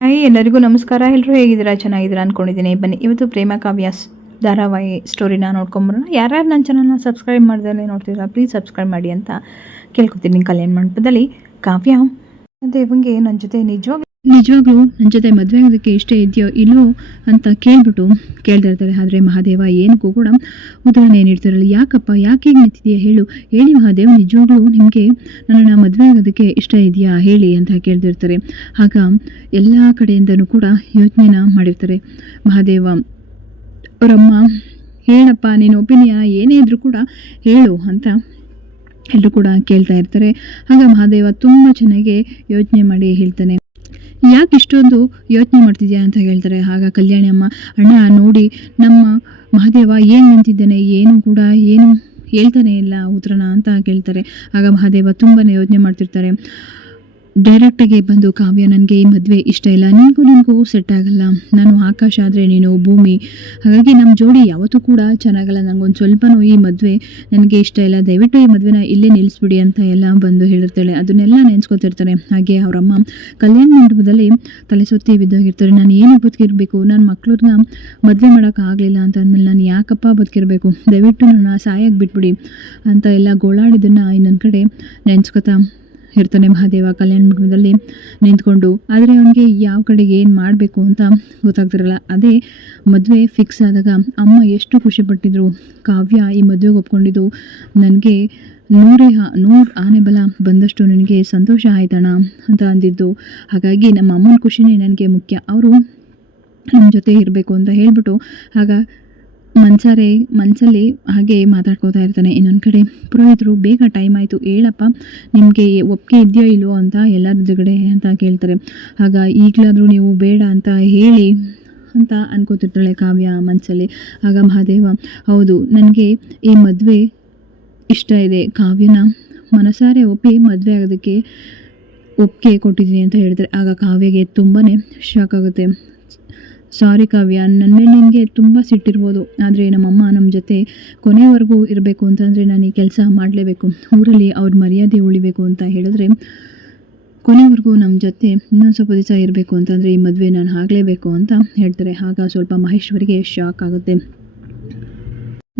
Hi, ಎಲ್ಲರಿಗೂ ನಮಸ್ಕಾರ. ಎಲ್ಲರೂ ಹೇಗಿದ್ದೀರಾ? ಚೆನ್ನಾಗಿದ್ದೀರಾ ಅಂದ್ಕೊಂಡಿದ್ದೀನಿ ಬನ್ನಿ, ಇವತ್ತು ಪ್ರೇಮ ಕಾವ್ಯ ಧಾರಾವಾಹಿ ಸ್ಟೋರಿನ ನೋಡ್ಕೊಂಬರೋಣ ಯಾರ್ಯಾರು ನನ್ನ ಚಾನಲ್ನ ಸಬ್ಸ್ಕ್ರೈಬ್ ಮಾಡ್ದೇ ನೋಡ್ತೀರಾ ಪ್ಲೀಸ್ ಸಬ್ಸ್ಕ್ರೈಬ್ ಮಾಡಿ ಅಂತ ಕೇಳ್ಕೊತೀನಿ. ಕಲ್ಯಾಣ ಮಂಟಪದಲ್ಲಿ ಕಾವ್ಯ, ದೇವಂಗೆ ನನ್ನ ಜೊತೆ ನಿಜವಾಗ ನಿಜವಾಗ್ಲೂ ನನ್ನ ಜೊತೆ ಮದುವೆ ಆಗೋದಕ್ಕೆ ಇಷ್ಟ ಇದೆಯೋ ಇಲ್ಲೋ ಅಂತ ಕೇಳ್ಬಿಟ್ಟು ಕೇಳ್ತಾ ಇರ್ತಾರೆ. ಆದರೆ ಮಹಾದೇವ ಏನಕ್ಕೂ ಕೂಡ ಉದಾಹರಣೆ ನೀಡ್ತಿರಲ್ಲ, ಯಾಕಪ್ಪ, ಯಾಕೆ ಹೀಗೆ ನಿಂತಿದೆಯಾ? ಹೇಳು. ಹೇಳಿ ಮಹಾದೇವ್, ನಿಜವಾಗ್ಲೂ ನಿಮಗೆ ನನ್ನನ್ನು ಮದುವೆ ಆಗೋದಕ್ಕೆ ಇಷ್ಟ ಇದೆಯಾ? ಹೇಳಿ ಅಂತ ಕೇಳ್ತಿರ್ತಾರೆ. ಆಗ ಎಲ್ಲ ಕಡೆಯಿಂದನೂ ಕೂಡ ಯೋಚನೆನ ಮಾಡಿರ್ತಾರೆ. ಮಹಾದೇವ ಅವರಮ್ಮ ಹೇಳಪ್ಪ ನಿನ್ನ ಒಪಿನಿಯನ್ ಏನೇ ಇದ್ರೂ ಕೂಡ ಹೇಳು ಅಂತ ಎಲ್ಲರೂ ಕೂಡ ಕೇಳ್ತಾ ಇರ್ತಾರೆ. ಆಗ ಮಹಾದೇವ ತುಂಬ ಚೆನ್ನಾಗಿ ಯೋಚನೆ ಮಾಡಿ ಹೇಳ್ತಾನೆ. ಯಾಕೆ ಇಷ್ಟೊಂದು ಯೋಚನೆ ಮಾಡ್ತಿದ್ಯಾ ಅಂತ ಹೇಳ್ತಾರೆ. ಆಗ ಕಲ್ಯಾಣಿ ಅಮ್ಮ ಅಣ್ಣ, ನೋಡಿ, ನಮ್ಮ ಮಹಾದೇವ ಏನು ನಿಂತಿದ್ದಾನೆ, ಏನು ಕೂಡ ಏನು ಹೇಳ್ತಾನೆ ಇಲ್ಲ, ಉತ್ತರನ ಅಂತ ಕೇಳ್ತಾರೆ. ಆಗ ಮಹಾದೇವ ತುಂಬಾ ಯೋಚನೆ ಮಾಡ್ತಿರ್ತಾರೆ. ಡೈರೆಕ್ಟಾಗಿ ಬಂದು ಕಾವ್ಯ ನನಗೆ ಈ ಮದುವೆ ಇಷ್ಟ ಇಲ್ಲ. ನಿನಗೂ ನನಗೂ ಸೆಟ್ ಆಗಲ್ಲ. ನಾನು ಆಕಾಶ ಆದರೆ ನೀನು ಭೂಮಿ. ಹಾಗಾಗಿ ನಮ್ಮ ಜೋಡಿ ಯಾವತ್ತೂ ಕೂಡ ಚೆನ್ನಾಗಲ್ಲ. ನನಗೊಂದು ಸ್ವಲ್ಪನೂ ಈ ಮದುವೆ ನನಗೆ ಇಷ್ಟ ಇಲ್ಲ. ದಯವಿಟ್ಟು ಈ ಮದುವೆನ ಇಲ್ಲೇ ನಿಲ್ಲಿಸ್ಬಿಡಿ ಅಂತ ಎಲ್ಲ ಬಂದು ಹೇಳಿರ್ತಾಳೆ ಅದನ್ನೆಲ್ಲ ನೆನೆಸ್ಕೊತಿರ್ತಾರೆ ಹಾಗೆ ಅವರಮ್ಮ ಕಲ್ಯಾಣ ಮಂಟಪದಲ್ಲಿ ತಲೆ ಸುತ್ತಿ ಬಿದ್ದೋಗಿರ್ತಾರೆ. ನಾನು ಏನು ಬದುಕಿರಬೇಕು? ನನ್ನ ಮಕ್ಳನ್ನ ಮದುವೆ ಮಾಡೋಕ್ಕಾಗಲಿಲ್ಲ ಅಂತ ಅಂದಮೇಲೆ ನಾನು ಯಾಕಪ್ಪ ಬದುಕಿರಬೇಕು? ದಯವಿಟ್ಟು ನನ್ನ ಸಾಯಕ್ಕೆ ಬಿಟ್ಬಿಡಿ ಅಂತ ಎಲ್ಲ ಗೋಳಾಡಿದ್ದನ್ನು ಇನ್ನೊಂದು ಕಡೆ ನೆನೆಸ್ಕೊತಾ ಇರ್ತಾನೆ ಮಹಾದೇವ ಕಲ್ಯಾಣ ಮಂಟಪದಲ್ಲಿ ನಿಂತ್ಕೊಂಡು. ಆದರೆ ಅವನಿಗೆ ಯಾವ ಕಡೆಗೆ ಏನು ಮಾಡಬೇಕು ಅಂತ ಗೊತ್ತಾಗ್ತಿರಲ್ಲ. ಅದೇ ಮದುವೆ ಫಿಕ್ಸ್ ಆದಾಗ ಅಮ್ಮ ಎಷ್ಟು ಖುಷಿಪಟ್ಟಿದ್ರು ಕಾವ್ಯ ಈ ಮದುವೆಗೆ ಒಪ್ಕೊಂಡಿದ್ದು, ನನಗೆ ನೂರೇ ನೂರು ಆನೆ ಬಲ ಬಂದಷ್ಟು ನನಗೆ ಸಂತೋಷ ಆಯ್ತಣ ಅಂತ ಅಂದಿದ್ದು. ಹಾಗಾಗಿ ನಮ್ಮ ಅಮ್ಮನ ಖುಷಿನೇ ನನಗೆ ಮುಖ್ಯ. ಅವರು ನಮ್ಮ ಜೊತೆ ಇರಬೇಕು ಅಂತ ಹೇಳಿಬಿಟ್ಟು ಆಗ ಮನ್ಸಾರೆ ಮಂಚಲ್ಲಿ ಹಾಗೆ ಮಾತಾಡ್ಕೋತಾ ಇರ್ತಾನೆ. ಇನ್ನೊಂದು ಕಡೆ, ಪುರೋಹಿತರು, ಬೇಗ ಟೈಮ್ ಆಯಿತು. ಹೇಳಪ್ಪ. ನಿಮಗೆ ಒಪ್ಪಿಗೆ ಇದೆಯೋ ಇಲ್ವೋ ಅಂತ ಎಲ್ಲರ ಎಲ್ಲರದುಗಡೆ ಅಂತ ಕೇಳ್ತಾರೆ. ಆಗ ಈಗಲಾದರೂ ನೀವು ಬೇಡ ಅಂತ ಹೇಳಿ ಅಂತ ಅನ್ಕೋತಿರ್ತಾಳೆ ಕಾವ್ಯ ಮನಸ್ಸಲ್ಲಿ ಆಗ ಮಹಾದೇವ, ಹೌದು, ನನಗೆ ಈ ಮದುವೆ ಇಷ್ಟ ಇದೆ. ಕಾವ್ಯನ ಮನಸಾರೆ ಒಪ್ಪಿ ಮದುವೆ ಆಗೋದಕ್ಕೆ ಒಪ್ಪಿಗೆ ಕೊಟ್ಟಿದ್ದೀನಿ ಅಂತ ಹೇಳ್ತಾರೆ ಆಗ ಕಾವ್ಯಗೆ ತುಂಬಾ ಶಾಕ್ ಆಗುತ್ತೆ. ಸಾರಿ ಕಾವ್ಯ ನನ್ನ ಮೇಲೆ ನಿನಗೆ ತುಂಬ ಸಿಟ್ಟಿರ್ಬೋದು. ಆದರೆ ನಮ್ಮಮ್ಮ ನಮ್ಮ ಜೊತೆ ಕೊನೆವರೆಗೂ ಇರಬೇಕು ಅಂತಂದರೆ ನಾನು ಈ ಕೆಲಸ ಮಾಡಲೇಬೇಕು. ಊರಲ್ಲಿ ಅವ್ರ ಮರ್ಯಾದೆ ಉಳಿಬೇಕು ಅಂತ ಹೇಳಿದ್ರೆ ಕೊನೆವರೆಗೂ ನಮ್ಮ ಜೊತೆ ಇನ್ನೊಂದು ಸ್ವಲ್ಪ ದಿವಸ ಇರಬೇಕು ಅಂತಂದರೆ ಈ ಮದುವೆ ನಾನು ಆಗಲೇಬೇಕು ಅಂತ ಹೇಳ್ತಾರೆ. ಆಗ ಸ್ವಲ್ಪ ಮಹೇಶ್ವರಿಗೆ ಶಾಕ್ ಆಗುತ್ತೆ.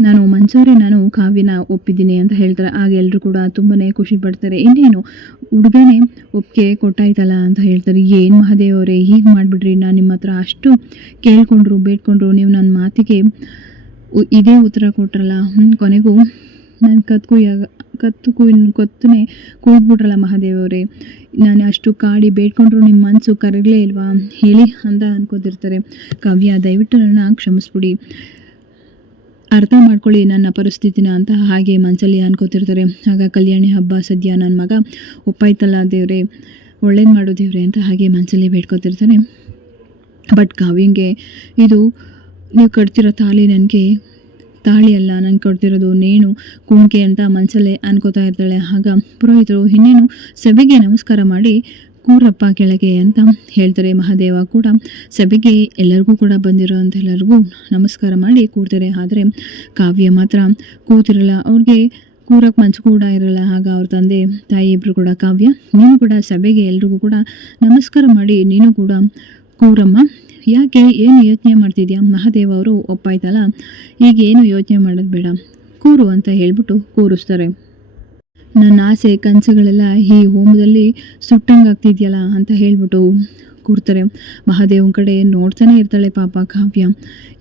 ನಾನು ಮನ್ಸಾರೆ ನಾನು ಕಾವ್ಯನ ಒಪ್ಪಿದ್ದೀನಿ ಅಂತ ಹೇಳ್ತಾರೆ. ಆಗ ಎಲ್ಲರೂ ಕೂಡ ತುಂಬಾ ಖುಷಿ ಪಡ್ತಾರೆ. ಇನ್ನೇನು, ಹುಡುಗನೇ ಒಪ್ಪಿಗೆ ಕೊಟ್ಟಾಯ್ತಲ್ಲ ಅಂತ ಹೇಳ್ತಾರೆ. ಏನು ಮಹಾದೇವರೇ ಹೀಗೆ ಮಾಡಿಬಿಡ್ರಿ. ನಾನು ನಿಮ್ಮ ಹತ್ರ ಅಷ್ಟು ಕೇಳಿಕೊಂಡ್ರು, ಬೇಡ್ಕೊಂಡ್ರು, ನೀವು ನನ್ನ ಮಾತಿಗೆ ಇದೇ ಉತ್ತರ ಕೊಟ್ರಲ್ಲ. ಕೊನೆಗೂ ನಾನು ಕತ್ಕು ಕತ್ತು ಕುಯ್, ಕೊತ್ತನೆ ಕುಯ್ದ್ಬಿಟ್ರಲ್ಲ ಮಹಾದೇವರೇ ನಾನು ಅಷ್ಟು ಕಾಡಿ ಬೇಡ್ಕೊಂಡ್ರು ನಿಮ್ಮ ಮನಸ್ಸು ಕರಗಲೇ ಇಲ್ವಾ? ಹೇಳಿ ಅಂತ ಅನ್ಕೋತಿರ್ತಾರೆ. ಕಾವ್ಯ, ದಯವಿಟ್ಟು ನನ್ನ ಕ್ಷಮಿಸ್ಬಿಡಿ. ಅರ್ಥ ಮಾಡ್ಕೊಳ್ಳಿ ನನ್ನ ಪರಿಸ್ಥಿತಿನ ಅಂತ ಹಾಗೆ ಮನಸ್ಸಲ್ಲಿ ಅನ್ಕೋತಿರ್ತಾರೆ. ಆಗ ಕಲ್ಯಾಣಿ ಹಬ್ಬ, ಸದ್ಯ ನನ್ನ ಮಗ ಒಪ್ಪಾಯ್ತಲ್ಲ ದೇವ್ರೆ, ಒಳ್ಳೇದು ಮಾಡೋ ದೇವ್ರೆ ಅಂತ ಹಾಗೆ ಮನಸ್ಸಲ್ಲಿ ಬೇಡ್ಕೋತಿರ್ತಾರೆ ಬಟ್ ಕಾವ್ಯಂಗೆ ಇದು, ನೀವು ಕಟ್ತಿರೋ ತಾಳಿ ನನಗೆ ತಾಳಿ ಅಲ್ಲ ನಂಗೆ ಕೊಡ್ತಿರೋದು ನೇಣು, ಕುಣಿಕೆ ಅಂತ ಮನಸ್ಸಲ್ಲೇ ಅನ್ಕೋತಾ ಇರ್ತಾಳೆ. ಆಗ ಪುರೋಹಿತರು ಇನ್ನೇನು ಸಭೆಗೆ ನಮಸ್ಕಾರ ಮಾಡಿ ಕೂರಪ್ಪ ಕೆಳಗೆ ಅಂತ ಹೇಳ್ತಾರೆ ಮಹಾದೇವ ಕೂಡ. ಸಭೆಗೆ ಎಲ್ಲರಿಗೂ ಕೂಡ ಬಂದಿರೋ ಅಂತ ಎಲ್ಲರಿಗೂ ನಮಸ್ಕಾರ ಮಾಡಿ ಕೂರ್ತಾರೆ ಆದರೆ ಕಾವ್ಯ ಮಾತ್ರ ಕೂತಿರಲ್ಲ. ಅವ್ರಿಗೆ ಕೂರಕ್ಕೆ ಮಂಚು ಕೂಡ ಇರಲ್ಲ. ಆಗ ಅವ್ರ ತಂದೆ, ತಾಯಿ ಇಬ್ಬರು ಕೂಡ ಕಾವ್ಯ, ನೀನು ಕೂಡ ಸಭೆಗೆ ಎಲ್ರಿಗೂ ಕೂಡ ನಮಸ್ಕಾರ ಮಾಡಿ, ನೀನು ಕೂಡ ಕೂರಮ್ಮ. ಯಾಕೆ ಏನು ಯೋಚನೆ ಮಾಡ್ತಿದ್ಯಾ? ಮಹಾದೇವ ಅವರು ಒಪ್ಪಾಯ್ತಲ್ಲ? ಈಗ ಏನು ಯೋಚನೆ ಮಾಡೋದು ಬೇಡ. ಕೂರು ಅಂತ ಹೇಳ್ಬಿಟ್ಟು ಕೂರಿಸ್ತಾರೆ. ನನ್ನ ಆಸೆ ಕನಸುಗಳೆಲ್ಲ ಈ ಹೋಮದಲ್ಲಿ ಸುಟ್ಟಂಗಾಗ್ತಿದೆಯಲ್ಲ ಅಂತ ಹೇಳ್ಬಿಟ್ಟು ಕೂರ್ತಾರೆ. ಮಹಾದೇವನ ಕಡೆ ನೋಡ್ತಾನೆ ಇರ್ತಾಳೆ ಪಾಪ ಕಾವ್ಯ.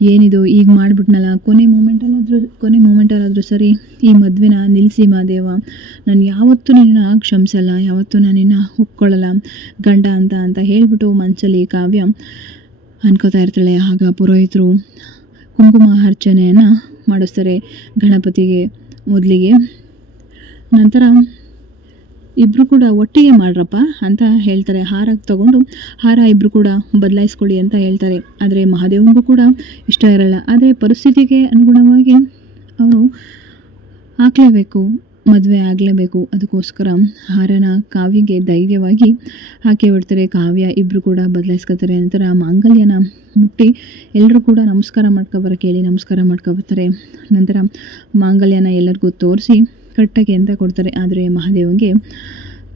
ಏನಿದು ಈಗ ಮಾಡಿಬಿಟ್ನಲ್ಲ. ಕೊನೆ ಮೂಮೆಂಟಲ್ಲಾದರೂ ಕೊನೆ ಮೂಮೆಂಟಲ್ಲಾದರೂ ಸರಿ, ಈ ಮದುವೆನ ನಿಲ್ಲಿಸಿ ಮಹಾದೇವ. ನಾನು ಯಾವತ್ತೂ ನಿನ್ನ ಕ್ಷಮಿಸಲ್ಲ, ಯಾವತ್ತೂ ನಾನು ನಿನ್ನ ಒಪ್ಕೊಳ್ಳಲ್ಲ, ಗಂಡ ಅಂತ ಅಂತ ಹೇಳ್ಬಿಟ್ಟು ಮನಸ್ಸಲ್ಲಿ ಕಾವ್ಯ ಅನ್ಕೋತಾ ಇರ್ತಾಳೆ. ಆಗ ಪುರೋಹಿತರು ಕುಂಕುಮ ಅರ್ಚನೆಯನ್ನು ಮಾಡಿಸ್ತಾರೆ. ಗಣಪತಿಗೆ ಮೊದಲಿಗೆ. ನಂತರ ಇಬ್ಬರು ಕೂಡ ಒಟ್ಟಿಗೆ ಮಾಡ್ರಪ್ಪ ಅಂತ ಹೇಳ್ತಾರೆ. ಹಾರ ತಗೊಂಡು ಹಾರ ಇಬ್ಬರು ಕೂಡ ಬದಲಾಯಿಸ್ಕೊಳ್ಳಿ ಅಂತ ಹೇಳ್ತಾರೆ. ಆದರೆ ಮಹಾದೇವನಿಗೂ ಕೂಡ ಇಷ್ಟ ಇರಲ್ಲ. ಆದರೆ ಪರಿಸ್ಥಿತಿಗೆ ಅನುಗುಣವಾಗಿ ಅವರು ಹಾಕಲೇಬೇಕು, ಮದುವೆ ಆಗಲೇಬೇಕು. ಅದಕ್ಕೋಸ್ಕರ ಹಾರನ ಕಾವ್ಯಗೆ ಧೈರ್ಯವಾಗಿ ಹಾಕಿ ಬಿಡ್ತಾರೆ. ಕಾವ್ಯ ಇಬ್ಬರು ಕೂಡ ಬದಲಾಯಿಸ್ಕೊತಾರೆ ನಂತರ ಮಾಂಗಲ್ಯನ ಮುಟ್ಟಿ ಎಲ್ಲರೂ ಕೂಡ ನಮಸ್ಕಾರ ಮಾಡ್ಕೊಬರಕ್ಕೆ ಹೇಳಿ ನಮಸ್ಕಾರ ಮಾಡ್ಕೊಬರ್ತಾರೆ. ನಂತರ ಮಾಂಗಲ್ಯನ ಎಲ್ಲರಿಗೂ ತೋರಿಸಿ ಕಟ್ಟಕ್ಕೆ ಅಂತ ಕೊಡ್ತಾರೆ ಆದರೆ ಮಹಾದೇವನಿಗೆ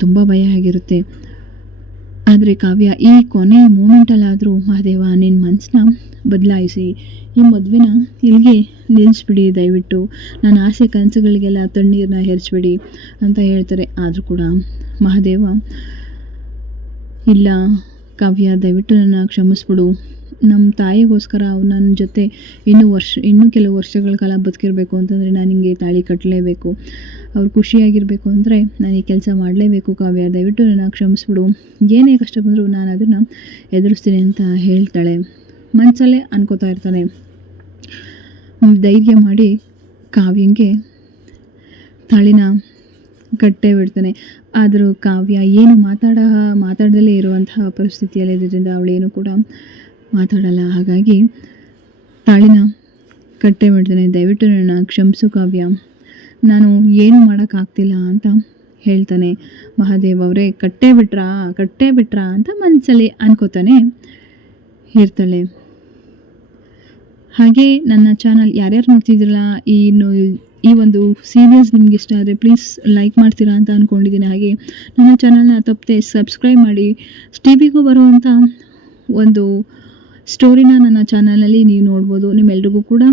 ತುಂಬ ಭಯ ಆಗಿರುತ್ತೆ. ಆದರೆ ಕಾವ್ಯ, ಈ ಕೊನೆ ಮೂಮೆಂಟಲ್ಲಾದರೂ ಮಹಾದೇವ ನಿನ್ನ ಮನಸ್ಸನ್ನ ಬದಲಾಯಿಸಿ, ಈ ಮದುವೆನ ಇಲ್ಲಿಗೆ ನಿಲ್ಲಿಸ್ಬಿಡಿ ದಯವಿಟ್ಟು. ನನ್ನ ಆಸೆ ಕನಸುಗಳಿಗೆಲ್ಲ ತಣ್ಣೀರನ್ನ ಹೆರಿಸ್ಬಿಡಿ ಅಂತ ಹೇಳ್ತಾರೆ. ಆದರೂ ಕೂಡ ಮಹಾದೇವ, ಇಲ್ಲ ಕಾವ್ಯ, ದಯವಿಟ್ಟು ನನ್ನ ಕ್ಷಮಿಸ್ಬಿಡು. ನಮ್ಮ ತಾಯಿಗೋಸ್ಕರ ಅವ್ರು ನನ್ನ ಜೊತೆ ಇನ್ನೂ ವರ್ಷ, ಇನ್ನೂ ಕೆಲವು ವರ್ಷಗಳ ಕಾಲ ಬದುಕಿರಬೇಕು ಅಂತಂದರೆ ನಾನು ಹಿಂಗೆ ತಾಳಿ ಕಟ್ಟಲೇಬೇಕು ಅವ್ರು ಖುಷಿಯಾಗಿರಬೇಕು ಅಂದರೆ ನಾನು ಈ ಕೆಲಸ ಮಾಡಲೇಬೇಕು ಕಾವ್ಯ. ದಯವಿಟ್ಟು ನನ್ನ ಕ್ಷಮಿಸ್ಬಿಡು. ಏನೇ ಕಷ್ಟ ಬಂದರೂ ನಾನು ಅದನ್ನು ಎದುರಿಸ್ತೀನಿ ಅಂತ ಹೇಳ್ತಾಳೆ. ಮನಸ್ಸಲ್ಲೇ ಅನ್ಕೋತಾ ಇರ್ತಾನೆ. ಧೈರ್ಯ ಮಾಡಿ ಕಾವ್ಯಂಗೆ ತಾಳಿನ ಕಟ್ಟೇ ಬಿಡ್ತಾನೆ. ಆದರೂ ಕಾವ್ಯ ಏನು ಮಾತಾಡ ಮಾತಾಡದಲ್ಲೇ ಇರುವಂತಹ ಪರಿಸ್ಥಿತಿಯಲ್ಲಿ ಇದರಿಂದ ಅವಳೇನು ಕೂಡ ಮಾತಾಡಲ್ಲ. ಹಾಗಾಗಿ ತಾಳಿನ ಕಟ್ಟೆ ಬಿಡ್ತಾನೆ ದಯವಿಟ್ಟು ನನ್ನ ಕ್ಷಮಿಸು ಕಾವ್ಯ. ನಾನು ಏನು ಮಾಡೋಕ್ಕಾಗ್ತಿಲ್ಲ ಅಂತ ಹೇಳ್ತಾನೆ. ಮಹಾದೇವ್ ಅವರೇ, ಕಟ್ಟೆ ಬಿಟ್ರಾ ಕಟ್ಟೆ ಬಿಟ್ರಾ ಅಂತ ಮನಸ್ಸಲ್ಲಿ ಅನ್ಕೋತಾನೆ ಇರ್ತಾಳೆ. ಹಾಗೆ ನನ್ನ ಚಾನಲ್ ಯಾರ್ಯಾರು ನೋಡ್ತಿದ್ದೀರಲ್ಲ, ಈ ನು- ಈ ಒಂದು ಸೀರಿಯಲ್ಸ್ ನಿಮ್ಗೆ ಇಷ್ಟ ಆದರೆ ಪ್ಲೀಸ್ ಲೈಕ್ ಮಾಡ್ತೀರಾ ಅಂತ ಅಂದ್ಕೊಂಡಿದ್ದೀನಿ ಹಾಗೆ ನನ್ನ ಚಾನಲ್ನ ತಪ್ಪದೆ ಸಬ್ಸ್ಕ್ರೈಬ್ ಮಾಡಿ ಟಿ ವಿಗೂ ಬರುವಂಥ ಒಂದು ಸ್ಟೋರಿನ ನನ್ನ ಚಾನಲಲ್ಲಿ ನೀವು ನೋಡ್ಬೋದು. ನಿಮ್ಮೆಲ್ರಿಗೂ ಕೂಡ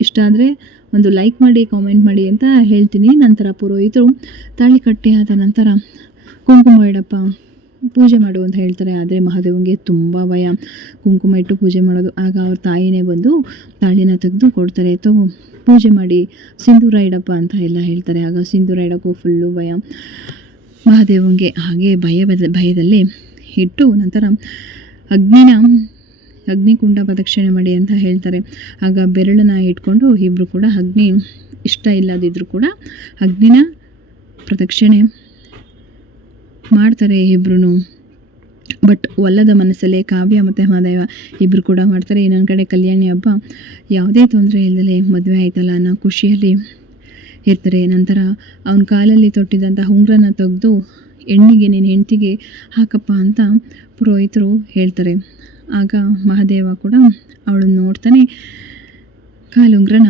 ಇಷ್ಟ ಆದರೆ ಒಂದು ಲೈಕ್ ಮಾಡಿ, ಕಾಮೆಂಟ್ ಮಾಡಿ ಅಂತ ಹೇಳ್ತೀನಿ. ನಂತರ ಪುರೋಹಿತರು ತಾಳಿ ಕಟ್ಟಿ ನಂತರ ಕುಂಕುಮ ಇಡಪ್ಪ ಪೂಜೆ ಮಾಡು ಅಂತ ಹೇಳ್ತಾರೆ. ಆದರೆ ಮಹಾದೇವನಿಗೆ ತುಂಬ ಭಯ. ಕುಂಕುಮ ಇಟ್ಟು ಪೂಜೆ ಮಾಡೋದು. ಆಗ ಅವ್ರ ತಾಯಿನೇ ಬಂದು ತಾಳಿನ ತೆಗೆದು ಕೊಡ್ತಾರೆ. ತೋ, ಪೂಜೆ ಮಾಡಿ, ಸಿಂಧೂರ ಇಡಪ್ಪ ಅಂತ ಎಲ್ಲ ಹೇಳ್ತಾರೆ. ಆಗ ಸಿಂಧೂರ ಇಡೋಕ್ಕೂ ಫುಲ್ಲು ಭಯ. ಮಹಾದೇವನಿಗೆ ಹಾಗೆ ಭಯ ಭಯದಲ್ಲಿ ಇಟ್ಟು ನಂತರ ಅಗ್ನಿನ ಅಗ್ನಿಕುಂಡ ಪ್ರದಕ್ಷಿಣೆ ಮಾಡಿ ಅಂತ ಹೇಳ್ತಾರೆ. ಆಗ ಬೆರಳನ್ನ ಇಟ್ಕೊಂಡು ಇಬ್ಬರು ಕೂಡ ಅಗ್ನಿ ಇಷ್ಟ ಇಲ್ಲದಿದ್ದರೂ ಕೂಡ ಅಗ್ನಿನ ಪ್ರದಕ್ಷಿಣೆ ಮಾಡ್ತಾರೆ ಇಬ್ಬರೂ ಬಟ್ ಒಲ್ಲದ ಮನಸ್ಸಲ್ಲೇ ಕಾವ್ಯ ಮತ್ತು ಮಹಾದೇವ ಇಬ್ಬರು ಕೂಡ ಮಾಡ್ತಾರೆ. ಇನ್ನೊಂದು ಕಡೆ ಕಲ್ಯಾಣಿ ಹಬ್ಬ ಯಾವುದೇ ತೊಂದರೆ ಇಲ್ಲದಲೇ ಮದುವೆ ಆಯ್ತಲ್ಲ ಅನ್ನೋ ಖುಷಿಯಲ್ಲಿ ಇರ್ತಾರೆ. ನಂತರ ಅವನ ಕಾಲಲ್ಲಿ ತೊಟ್ಟಿದ್ದಂಥ ಉಂಗ್ರನ ತೆಗೆದು ಹೆಣ್ಣಿಗೆ ನಿನ್ನ ಹೆಂಡ್ತಿಗೆ ಹಾಕಪ್ಪ ಅಂತ ಪುರೋಹಿತರು ಹೇಳ್ತಾರೆ. ಆಗ ಮಹಾದೇವ ಕೂಡ ಅವಳನ್ನು ನೋಡ್ತಾನೆ. ಕಾಲುಂಗ್ರನ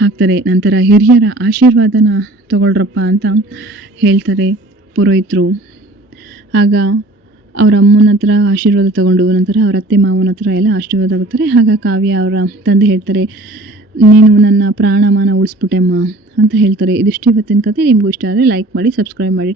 ಹಾಕ್ತಾರೆ. ನಂತರ ಹಿರಿಯರ ಆಶೀರ್ವಾದನ ತಗೊಳ್ರಪ್ಪ ಅಂತ ಹೇಳ್ತಾರೆ ಪುರೋಹಿತರು. ಆಗ ಅವರ ಅಮ್ಮನ ಹತ್ರ ಆಶೀರ್ವಾದ ತಗೊಂಡು, ನಂತರ ಅವರ ಅತ್ತೆ ಮಾವನ ಹತ್ರ ಎಲ್ಲ ಆಶೀರ್ವಾದ ಆಗುತ್ತಾರೆ ಆಗ ಕಾವ್ಯ ಅವರ ತಂದೆ ಹೇಳ್ತಾರೆ, ನೀನು ನನ್ನ ಪ್ರಾಣಮಾನ ಉಳಿಸ್ಬಿಟ್ಟೆಮ್ಮ ಅಂತ ಹೇಳ್ತಾರೆ. ಇದಿಷ್ಟು ಇವತ್ತಿನ ಕತೆ. ನಿಮಗೂ ಇಷ್ಟ ಆದರೆ ಲೈಕ್ ಮಾಡಿ ಸಬ್ಸ್ಕ್ರೈಬ್ ಮಾಡಿ.